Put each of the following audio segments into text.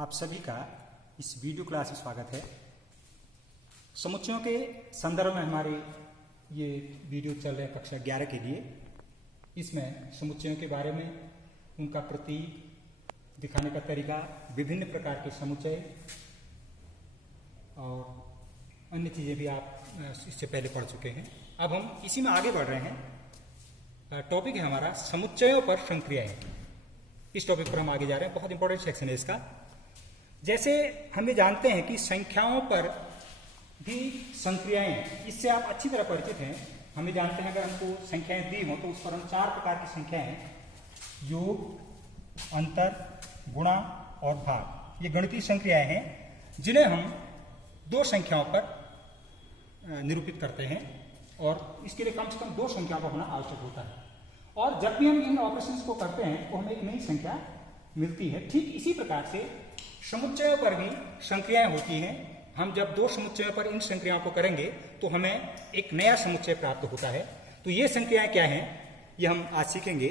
आप सभी का इस वीडियो क्लास में स्वागत है। समुच्चयों के संदर्भ में हमारे ये वीडियो चल रहे हैं कक्षा 11 के लिए। इसमें समुच्चयों के बारे में, उनका प्रतीक दिखाने का तरीका, विभिन्न प्रकार के समुच्चय और अन्य चीज़ें भी आप इससे पहले पढ़ चुके हैं। अब हम इसी में आगे बढ़ रहे हैं। टॉपिक है हमारा समुच्चयों पर संक्रियाएं। इस टॉपिक पर हम आगे जा रहे हैं। बहुत इंपॉर्टेंट सेक्शन है इसका। जैसे हम ये जानते हैं कि संख्याओं पर भी संक्रियाएं, इससे आप अच्छी तरह परिचित हैं। हम ये जानते हैं अगर हमको संख्याएं दी हो तो उस पर हम 4 प्रकार की संख्याएं, योग, अंतर, गुणा और भाग, ये गणितीय संक्रियाएं हैं जिन्हें हम 2 संख्याओं पर निरूपित करते हैं और इसके लिए कम से कम 2 संख्याओं का होना आवश्यक होता है। और जब भी हम इन ऑपरेशंस को करते हैं तो हमें एक नई संख्या मिलती है। ठीक इसी प्रकार से समुच्चयों पर भी संक्रियाएं होती हैं। हम जब 2 समुच्चयों पर इन संक्रियाओं को करेंगे तो हमें एक नया समुच्चय प्राप्त होता है। तो ये संक्रियाएं क्या हैं, ये हम आज सीखेंगे।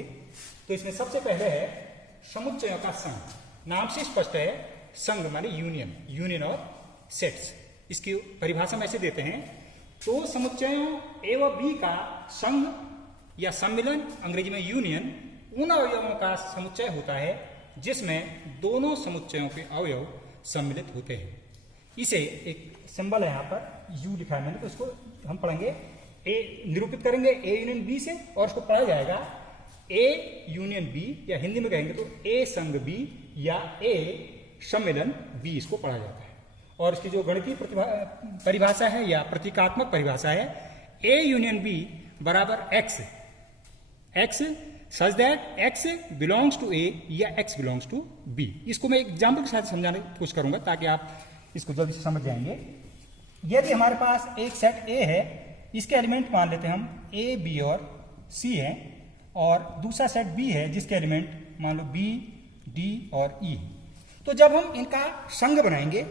तो इसमें सबसे पहले है समुच्चयों का संघ। नाम से स्पष्ट है, संघ माने यूनियन, यूनियन ऑफ सेट्स। इसकी परिभाषा में ऐसे देते हैं, तो समुच्चयों ए व बी का संघ या सम्मिलन, अंग्रेजी में यूनियन, उन अवयवों का समुच्चय होता है जिसमें दोनों समुच्चयों के अवयव सम्मिलित होते हैं। इसे एक सिंबल है यहाँ पर, यू लिखा है मैंने, तो इसको हम पढ़ेंगे, ए निरूपित करेंगे ए यूनियन बी से, और इसको पढ़ा जाएगा ए यूनियन बी, या हिंदी में कहेंगे तो ए संघ बी या ए सम्मिलन बी, इसको पढ़ा जाता है। और इसकी जो गणितीय परिभाषा है या प्रतीकात्मक परिभाषा है, ए यूनियन बी बराबर X, X such that X belongs to A या एक्स बिलोंग्स टू बी। इसको मैं एक एग्जाम्पल के साथ समझाने की कोशिश करूंगा ताकि आप इसको जल्दी से समझ जाएंगे। यदि हमारे पास एक सेट ए है, इसके एलिमेंट मान लेते हैं हम ए, बी और सी हैं, और दूसरा सेट बी है जिसके एलिमेंट मान लो बी, डी और ई। तो जब हम इनका संघ बनाएंगे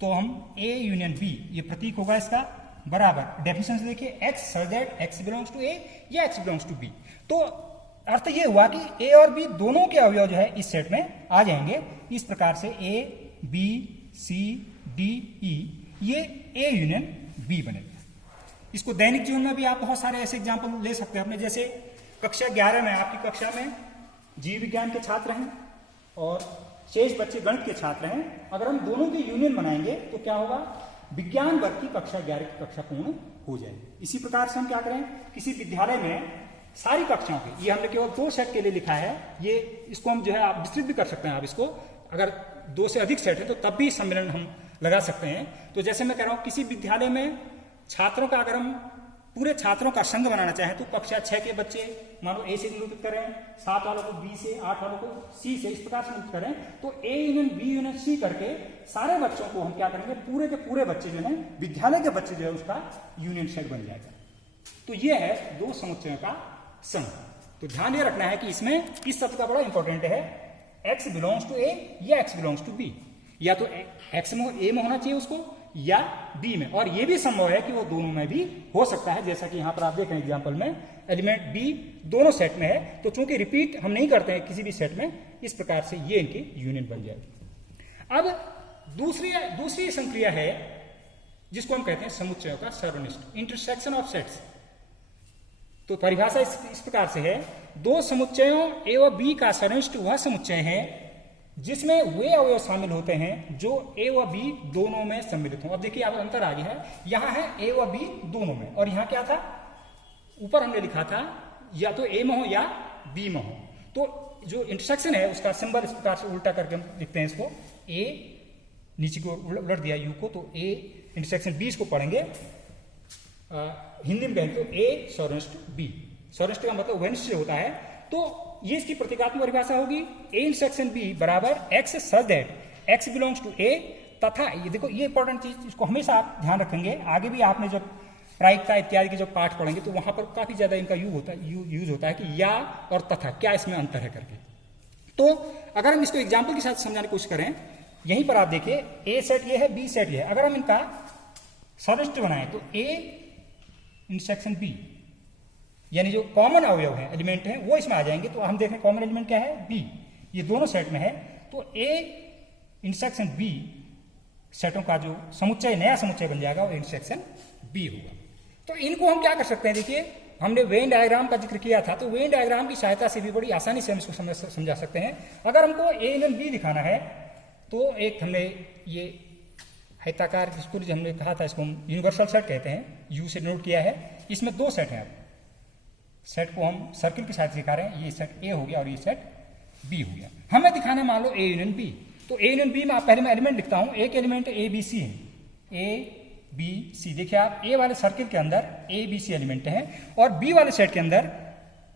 तो हम ए यूनियन बी, ये प्रतीक होगा इसका, बराबर, डेफिनेशन से देखिए, X such that X belongs to A या एक्स बिलोंग्स टू बी। तो अर्थ ये हुआ कि ए और बी दोनों के अवयव जो है इस सेट में आ जाएंगे। इस प्रकार से ए, बी, सी, डी, ई, ये ए यूनियन बी बनेगा। इसको दैनिक जीवन में भी आप बहुत सारे ऐसे एग्जाम्पल ले सकते हैं अपने। जैसे कक्षा 11 में, आपकी कक्षा में जीव विज्ञान के छात्र हैं और शेष बच्चे गणित के छात्र हैं। अगर हम दोनों की यूनियन बनाएंगे तो क्या होगा, विज्ञान वर्ग की कक्षा 11 की कक्षा पूर्ण हो जाएगी। इसी प्रकार से हम क्या करें, किसी विद्यालय में सारी कक्षाओं की, ये हमने केवल 2 सेट के लिए लिखा है, ये इसको हम जो है आप विस्तृत भी कर सकते हैं। आप इसको अगर 2 से अधिक सेट है तो तब भी सम्मेलन हम लगा सकते हैं। तो जैसे मैं कह रहा हूं, किसी विद्यालय में छात्रों का अगर हम पूरे छात्रों का संघ बनाना चाहें तो कक्षा 6 के बच्चे मानो ए से निरूपित करें, 7 वालों को बी से, 8 वालों को सी से, इस प्रकार से निरूपित करें। तो A union B union C करके सारे बच्चों को हम क्या करेंगे, पूरे के पूरे बच्चे जो है, विद्यालय के बच्चे जो है, उसका यूनियन सेट बन जाएगा। तो ये है 2 समुच्चयों का संघ। तो ध्यान ये रखना है कि इसमें इस शब्द का बड़ा इंपॉर्टेंट है, एक्स बिलोंग्स टू ए या एक्स बिलोंग्स टू बी, या तो एक्स में ए में होना चाहिए उसको या बी में। और ये भी संभव है कि वो दोनों में भी हो सकता है, जैसा कि यहां पर आप देख रहे हैं एग्जाम्पल में, एलिमेंट बी दोनों सेट में है। तो चूंकि रिपीट हम नहीं करते हैं किसी भी सेट में, इस प्रकार से ये इनकी यूनियन बन जाएगी। अब दूसरी संक्रिया है जिसको हम कहते हैं समुच्चयों का सर्वनिष्ठ, इंटरसेक्शन ऑफ सेट्स। तो परिभाषा इस प्रकार से है, 2 समुच्चयों ए व बी का सर्वनिष्ठ वह समुच्चय है जिसमें वे अवयव शामिल होते हैं जो ए व बी दोनों में सम्मिलित हों। अब देखिए आप अंतर आ गया है, यहां है ए व बी दोनों में, और यहां क्या था, ऊपर हमने लिखा था या तो ए में हो या बी में हो। तो जो इंटरसेक्शन है उसका सिंबल इस प्रकार से उल्टा करके हम लिखते हैं इसको, ए नीचे को उलट दिया यू को, तो ए इंटरसेक्शन बी, इसको पढ़ेंगे हिंदी में कहें तो ए सर्वनिष्ठ बी। सर्वनिष्ठ का मतलब उभयनिष्ठ होता है। तो ये इसकी प्रतीकात्मक परिभाषा होगी, ए इंटरसेक्शन बी बराबर X such that X belongs to A, तथा ये देखो ये इंपॉर्टेंट चीज, इसको हमेशा आप ध्यान रखेंगे। आगे भी आपने जब प्रायिकता इत्यादि के जब पाठ पढ़ेंगे तो वहां पर काफी ज्यादा इनका यूज होता है कि या और तथा, क्या इसमें अंतर है करके। तो अगर हम इसको एग्जाम्पल के साथ समझाने की कोशिश करें, यहीं पर आप देखिए ए सेट ये है, बी सेट ये है। अगर हम इनका सर्वनिष्ठ बनाएं तो ए इंटरसेक्शन बी, यानी जो कॉमन अवयव है, एलिमेंट है, वो इसमें आ जाएंगे। तो हम देखें कॉमन एलिमेंट क्या है, बी, ये दोनों सेट में है। तो ए इंटरसेक्शन बी सेटों का जो समुच्चय, नया समुच्चय बन जाएगा वो इंटरसेक्शन बी होगा। तो इनको हम क्या कर सकते हैं, देखिए हमने वेन डायग्राम का जिक्र किया था, तो वेन डायग्राम की सहायता से भी बड़ी आसानी से हम इसको समझा सकते हैं। अगर हमको ए एन बी दिखाना है तो एक हमने ये आयताकार जिसको हमने कहा था, इसको हम यूनिवर्सल सेट कहते हैं, यू से नोट किया है। इसमें दो सेट हैं, सेट को हम सर्किल की सहायता से दिखा रहे हैं, ये सेट ए हो गया और ये सेट बी हो गया। हमें दिखाना है मान लो ए यूनियन बी, तो ए यूनियन बी में पहले मैं एलिमेंट लिखता हूं, एक एलिमेंट ए बी सी है, ए बी सी। देखिए आप ए वाले सर्किल के अंदर ए बी सी एलिमेंट हैं और बी वाले सेट के अंदर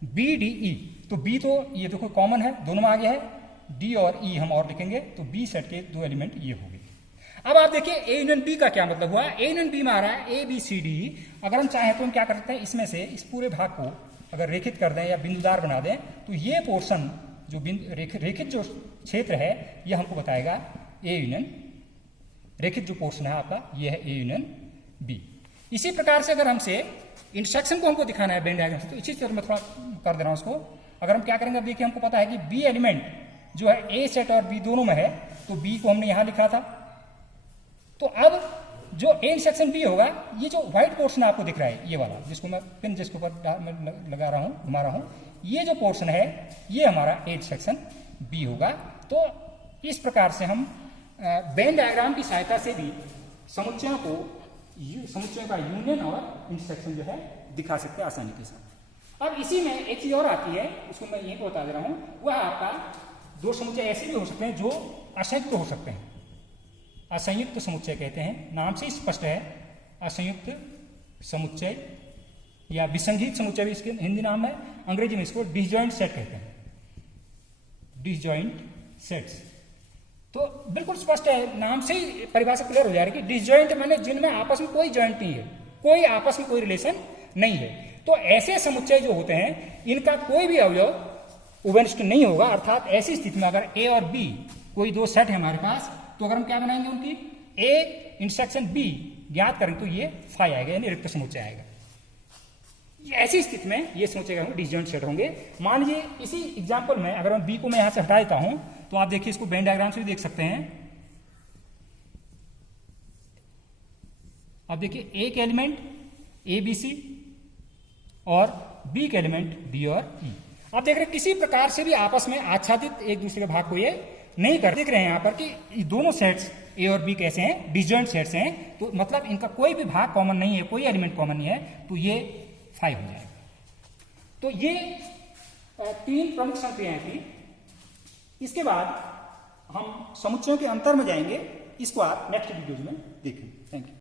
बी डी ई। तो बी तो ये देखो कॉमन है, दोनों में आ गया है, डी और ई हम और लिखेंगे, तो बी सेट के दो एलिमेंट ये हो गए। अब आप देखिए ए यूनियन बी का क्या मतलब हुआ, ए यूनियन बी में आ रहा है ए बी सी डी। अगर हम चाहें तो हम क्या कर सकते हैं, इसमें से इस पूरे भाग को अगर रेखित कर दें या बिंदुदार बना दें, तो ये पोर्शन जो रेखित जो क्षेत्र है ये हमको बताएगा ए यूनियन, रेखित जो पोर्शन है आपका ये है ए यूनियन बी। इसी प्रकार से अगर हमसे इंटरसेक्शन को हमको दिखाना है वेन डायग्राम से, तो इसी तरह मैं थोड़ा कर दे रहा हूं उसको। अगर हम क्या करेंगे, अब देखिए हमको पता है कि बी एलिमेंट जो है ए सेट और बी दोनों में है, तो बी को हमने यहां लिखा था। तो अब जो ए इंटरसेक्शन बी होगा, ये जो व्हाइट पोर्शन आपको दिख रहा है ये वाला, जिसको मैं पिन जिसके ऊपर लगा रहा हूं, घुमा रहा हूं, ये जो पोर्शन है ये हमारा ए इंटरसेक्शन बी होगा। तो इस प्रकार से हम वेन डायग्राम की सहायता से भी समुच्चयों का यूनियन और इंटरसेक्शन जो है दिखा सकते हैं आसानी के साथ। अब इसी में एक चीज और आती है, उसको मैं यहीं पर बता दे रहा हूं, वह आपका दो समुच्चय ऐसे भी हो सकते हैं जो असंयुक्त हो सकते हैं, असंयुक्त समुच्चय कहते हैं, नाम से स्पष्ट है, असंयुक्त समुच्चय या विसंगीत समुच्चय भी इसके हिंदी नाम है, अंग्रेजी में इसको डिसजॉइंट सेट कहते हैं, डिसजॉइंट सेट्स। तो बिल्कुल स्पष्ट है, नाम से ही परिभाषा क्लियर हो जा रही है कि डिसजॉइंट माने जिनमें आपस में कोई जॉइंट नहीं है, कोई आपस में कोई रिलेशन नहीं है। तो ऐसे समुच्चय जो होते हैं इनका कोई भी अवयव उभयनिष्ठ नहीं होगा, अर्थात ऐसी स्थिति में अगर ए और बी कोई दो सेट है हमारे पास, तो अगर हम क्या बनाएंगे उनकी ए इंटरसेक्शन बी ज्ञात करें तो ये फाई आएगा, यानी रिक्त समुच्चय आएगा। ऐसी स्थिति में ये समुच्चय होंगे डिसजॉइंट सेट होंगे। मान लीजिए इसी एग्जांपल में अगर मैं बी को मैं यहां से हटा देता हूं, तो आप देखिए इसको वेन डायग्राम से भी देख सकते हैं। अब देखिए एक एलिमेंट ए बी सी और बी के एलिमेंट डी और ई। आप देख रहे हैं किसी प्रकार से भी आपस में आच्छादित एक दूसरे के भाग को ये नहीं कर, देख रहे हैं यहां पर कि दोनों सेट्स ए और बी कैसे हैं, डिसजॉइंट सेट्स हैं, तो मतलब इनका कोई भी भाग कॉमन नहीं है, कोई एलिमेंट कॉमन नहीं है, तो ये 5 हो जाएगा। तो ये 3 प्रमुख संक्रियाएं थी। इसके बाद हम समुच्चयों के अंतर में जाएंगे, इसको आप नेक्स्ट वीडियो में देखेंगे। Thank you.